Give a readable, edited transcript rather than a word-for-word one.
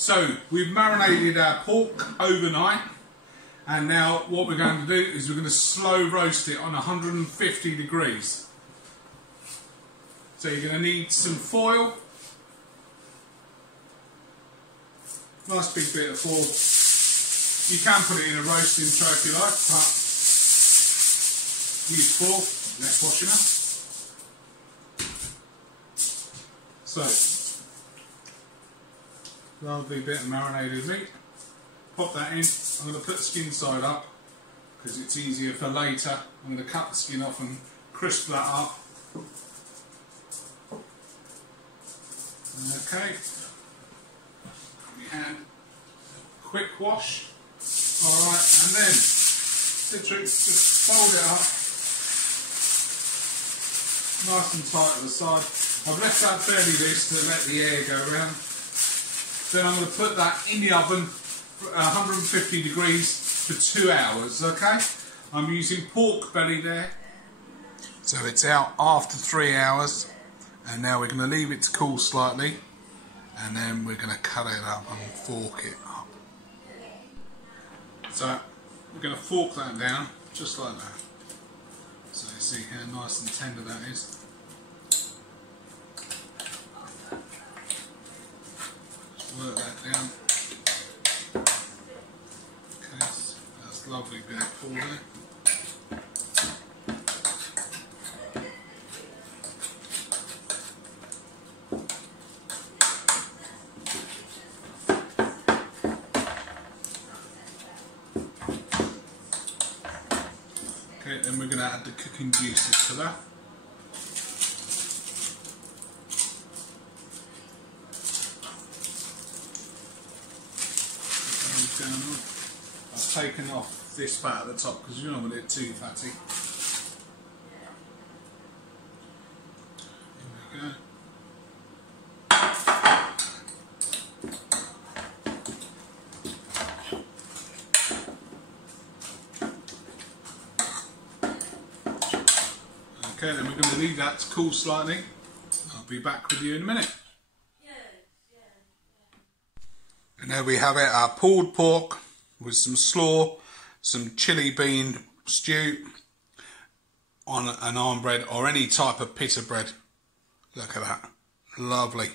So we've marinated our pork overnight, and now what we're going to do is we're going to slow roast it on 150 degrees. So you're going to need some foil, nice big bit of foil. You can put it in a roasting tray if you like, but use foil, less washing up. So, lovely bit of marinated meat. Pop that in. I'm going to put the skin side up because it's easier for later. I'm going to cut the skin off and crisp that up. Okay. Your hand. Quick wash. Alright, and then literally just fold it up. Nice and tight at the side. I've left that fairly loose to let the air go around. Then I'm going to put that in the oven for 150 degrees for 2 hours, okay? I'm using pork belly there. So it's out after 3 hours, and now we're going to leave it to cool slightly, and then we're going to cut it up and fork it up. So we're going to fork that down just like that. So you see how nice and tender that is. Work that down. Okay, that's lovely bit of pull there. Okay, then we're going to add the cooking juices to that. I've taken off this fat at the top because you don't want it too fatty. Here we go. Okay, then we're going to leave that to cool slightly. I'll be back with you in a minute. And there we have it, our pulled pork with some slaw, some chili bean stew on an naan bread or any type of pita bread. Look at that, lovely.